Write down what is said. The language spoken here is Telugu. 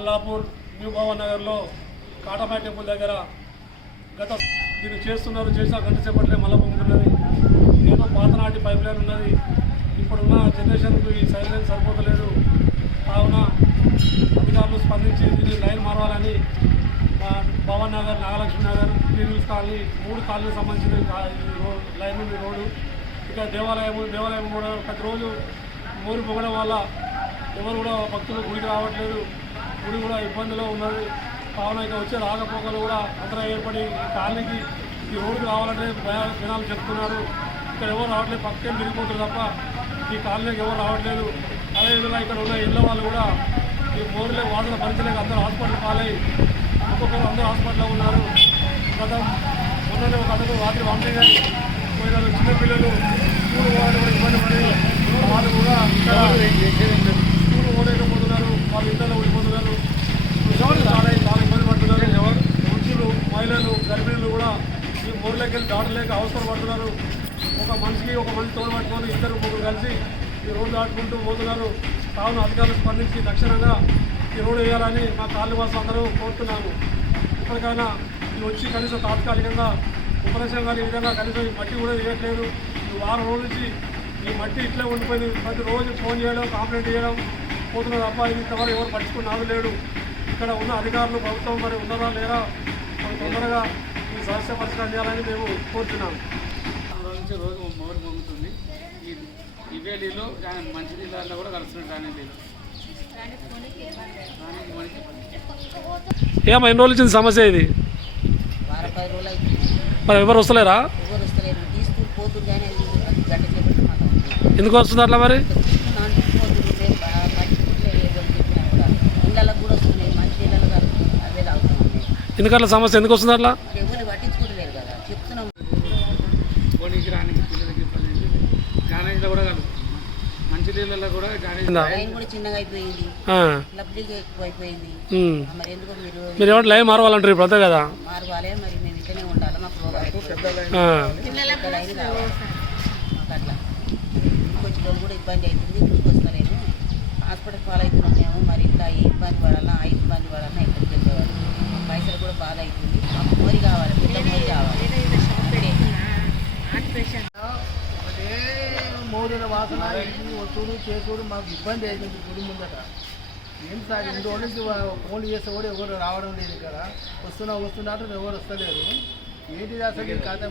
మల్లాపూర్ న్యూ భవన్ నగర్లో కాటమా టెంపుల్ దగ్గర గత దీన్ని చేస్తున్నారు చేసిన గంట సేపట్లే మళ్ళా ఏదో పాతనాటి పైప్ లైన్ ఉన్నది. ఇప్పుడున్న జనరేషన్కు ఈ సైలెన్స్ సరిపోతలేదు. కావున అధికారులు స్పందించి దీన్ని లైన్ మారవాలని భవన్ నగర్ నాగలక్ష్మి నగర్ పీరిల్స్ కాలనీ మూడు కాలనీకి సంబంధించిన లైన్ ఉంది రోడ్డు. ఇంకా దేవాలయం దేవాలయం కూడా ప్రతిరోజు మోరి పొగడం వల్ల ఎవరు కూడా భక్తులు గుడికి రావట్లేదు. గుడి కూడా ఇబ్బందిలో ఉన్నది. కావున ఇక వచ్చే రాకపోకలు కూడా అంతరం ఏర్పడి ఈ కాలనీకి ఈ రోడ్డు కావాలంటే జనాలు చెప్తున్నారు. ఇక్కడ ఎవరు రావట్లేదు పక్కన తిరిగిపోతారు తప్ప ఈ కాలనీకి ఎవరు రావట్లేదు. అదేవిధంగా ఇక్కడ ఉన్న ఇళ్ళ వాళ్ళు కూడా ఈ మోరిలో వాసన భరించలేక అందరూ హాస్పిటల్ పాలై ఒక్కొక్కరు అందరూ హాస్పిటల్లో ఉన్నారు. గత మొన్ననే ఒక అతను రాత్రి వామిటింగ్ అయి పోయిన చిన్నపిల్లలు స్కూల్ పోవడం కూడా ఇబ్బంది పడి వాళ్ళు కూడా ఇక్కడ స్కూల్ ఓడైపోతున్నారు వాళ్ళ ఇళ్ళలో ఉండిపోతున్నారు చాలా చాలా ఇబ్బంది పడుతున్నారు ఎవరు మనుషులు మహిళలు గర్భిణులు కూడా ఈ ఊర్లోకి వెళ్ళి దాటలేక అవసరం పడుతున్నారు. ఒక మనిషికి ఒక మనిషి తోడు పట్టుకొని ఇద్దరు ముగ్గురు కలిసి ఈ రోడ్డు దాటుకుంటూ పోతున్నారు. కావున అధికారులు స్పందించి తక్షణంగా ఈ రోడ్డు వేయాలని మా కాళ్ళు అందరూ కోరుతున్నాను ఇప్పటికైనా ఇది వచ్చి కనీసం తాత్కాలికంగా ఉపదేశం కానీ విధంగా కనీసం ఈ మట్టి కూడా వేయట్లేదు. ఈ వారం రోజుల నుంచి ఈ మట్టి ఇట్లే ఉండిపోయింది. ప్రతిరోజు ఫోన్ చేయడం కంప్లైంట్ చేయడం పోతున్నారు తప్ప ఇది ఇంతవరకు ఎవరు పట్టించుకున్నారు లేడు. ఇక్కడ ఉన్న అధికారులు ప్రభుత్వం మరి ఉన్నారా లేరా? తొందరగా ఈ సమస్య పరిష్కారం చేయాలని మేము కోరుతున్నాము రోజు నుంచి రోజు మోరు పొంగుతుంది ఈ ఇవే నీళ్ళు కానీ మంచి నీళ్ళల్లో కూడా కలుస్తున్నాయి కానీ నీళ్ళు ఏమో ఎన్ని రోజుల నుంచి సమస్య ఇది? మరి ఎవరు వస్తలేరా. ఎందుకు వస్తుంది అట్లా మరి తీసుకున్నాను తీసుకుపోతుంది మేము బాగా పట్టించుకోవట్లేదు ఎవరు చెప్పినా కూడా ఇళ్ళకి కూడా వస్తున్నాయి మంచి నీళ్ళలో కలుగుతుంది అవే తాగుతున్నాం మేము ఎందుకు అట్లా సమస్య ఎందుకు వస్తుంది అట్లా? డ్రైనేజ్లో కూడా మంచి నీళ్ళల్లో కూడా. మరి ఎందుకు మీరు మీరు ఏమంటే లైన్ మారవాలంటారు ఇప్పుడు అంతే కదా? ఇబ్బంది అవుతుంది హాస్పిటల్ పాలవుతున్నాం మేము. మరి ఇట్లా ఈ ఇబ్బంది పడాలా ఆ ఇబ్బంది పడాలా ఇక్కడికి వెళ్ళేవాళ్ళు పైసలు కూడా బాధ అవుతుంది మాకు మోరి కావాలి పెద్ద మోరి కావాలి. మోడిన వాసన వస్తుడు చేసుడు మాకు ఇబ్బంది అవుతుంది గుడి ముందట. ఏం సార్ రెండు రోజుల నుంచి ఫోన్లు చేస్తే కూడా ఎవరు రావడం లేదు ఇక్కడ. వస్తున్నా వస్తున్నా ఎవరు వస్తలేరు. ఏంటిది అసలు ఈ కథ?